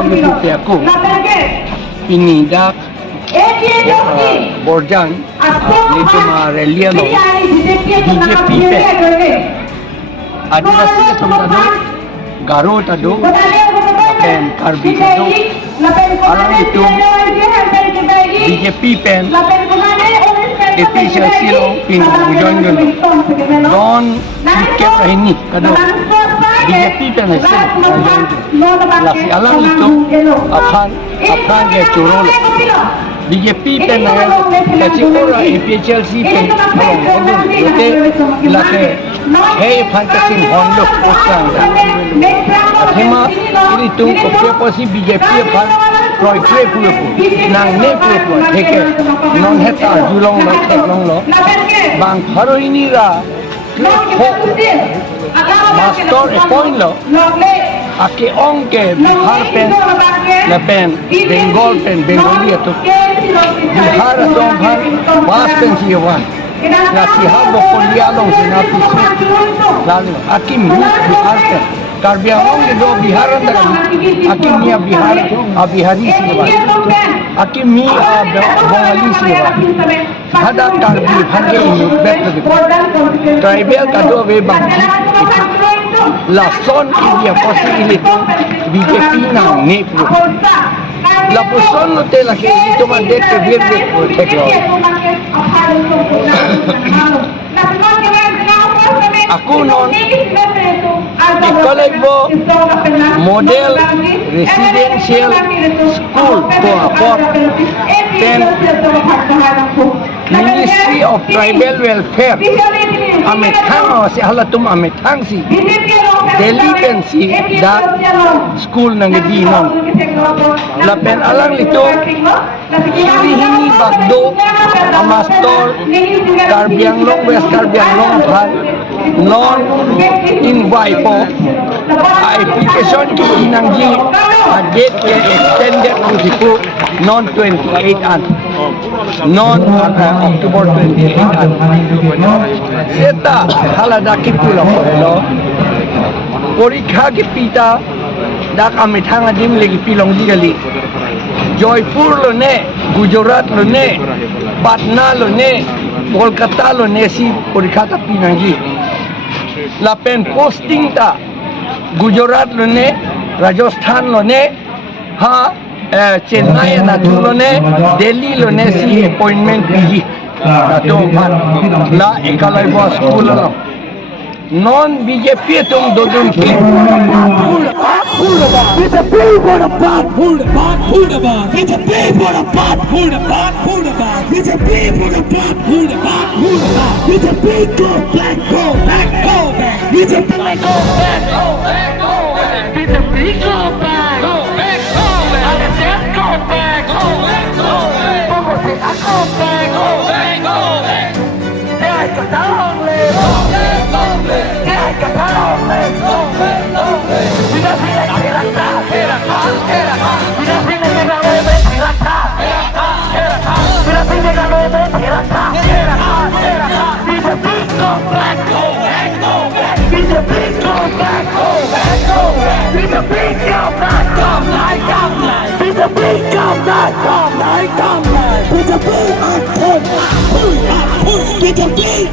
kami aku ini dah Borjan itu Reliano BJP pe Adivasi Samtado Garo Tado Pen Karbi Tado Alam itu BJP pen official silo pin bujon don tiket ini kado BJP pen silo lasi alam itu akan ke curol BJP pen kecikora APHLC pen kalau itu laki hey fantasy hondo osang Athema ini tu kopi BJP pan proyek puluh nang ne puluh heke non heta julong lo teklong lo bang haro ini ra master point lo ake ongke bihar pen lepen bengali itu bihar atau bihar bas pen siawan nasi habo polialong sinapi lalu akim bihar pen Karbi Anglong ke do biharan dalam akim mia bihar abihari siwa akim mia bengali siwa ada karbi bhage ini betul tribal kado we bangki lason India possibility BJP na nepro la person no te la que itu mandate que bien de teklo aku non Ikolaibo model residential school to aport then Ministry of Tribal Welfare ametang si halatum ametang si Delhi pensi da school nang dinon lapen alang lito hini bagdo amastor Karbi Anglong West Karbi Anglong bhag non invite po application ki inangji date ke extended to non 28 an non October 28 an seta halada ki pulo lo porikha ki pita dak amithanga dim legi pilong digali Joypur lo ne Gujarat lo ne Patna lo ne Kolkata lo ne si porikha ta pinangji lapen posting ta Gujarat lo ne Rajasthan lo ne ha Chennai na lo ne Delhi lo ne si appointment biji to la Ikolaibo school lo non BJP tum dodun ki It's a big for the pot, pull the pot, pull the pot. It's a big for the pot, pull the pot, pull the pot. It's a big for the pot, pull the pot, pull the pot. It's a big go back, go back, go back. It's a big go back, go back, go back. It's a big go back, go back, go back. I'm a dead go back, go back, go back. Como se a go back, go back, go back. Yeah, I got down, go back, go back. Yeah, I got down, go back, go back. Mira, mira, mira, mira, mira, mira, It's a big